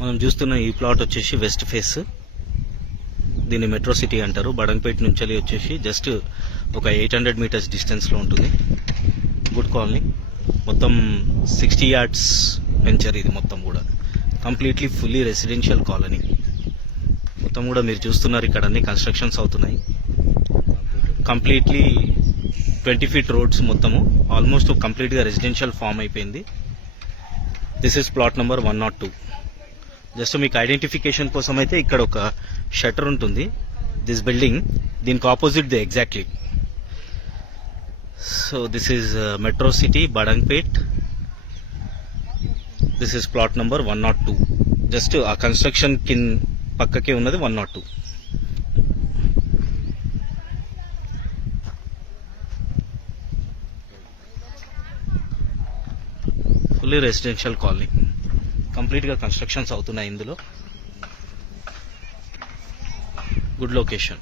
మనం చూస్తున్న ఈ ప్లాట్ వచ్చేసి వెస్ట్ ఫేస్. దీన్ని మెట్రో సిటీ అంటారు. బడంగపేట నుంచి వచ్చేసి జస్ట్ ఒక 800 మీటర్స్ డిస్టెన్స్లో ఉంటుంది. గుడ్ కాలనీ, మొత్తం 60 యార్డ్స్ వెంచర్. ఇది మొత్తం కూడా కంప్లీట్లీ ఫుల్లీ రెసిడెన్షియల్ కాలనీ. మొత్తం కూడా మీరు చూస్తున్నారు ఇక్కడ అన్ని కన్స్ట్రక్షన్స్ అవుతున్నాయి. కంప్లీట్లీ 20 ఫీట్ రోడ్స్, మొత్తము ఆల్మోస్ట్ కంప్లీట్గా రెసిడెన్షియల్ ఫామ్ అయిపోయింది. This is plot number 102. Just మీకు ఐడెంటిఫికేషన్ కోసం అయితే ఇక్కడ ఒక షట్టర్ ఉంటుంది. దిస్ బిల్డింగ్ దీనికి opposite the exactly. So this is metro city Badangpet. This is plot number 102. Just ఆ కన్స్ట్రక్షన్ పక్కకే ఉన్నది 102. ఫుల్లీ రెసిడెన్షియల్ కాలనీ, కంప్లీట్గా కన్స్ట్రక్షన్స్ అవుతున్నాయి ఇందులో. Good location.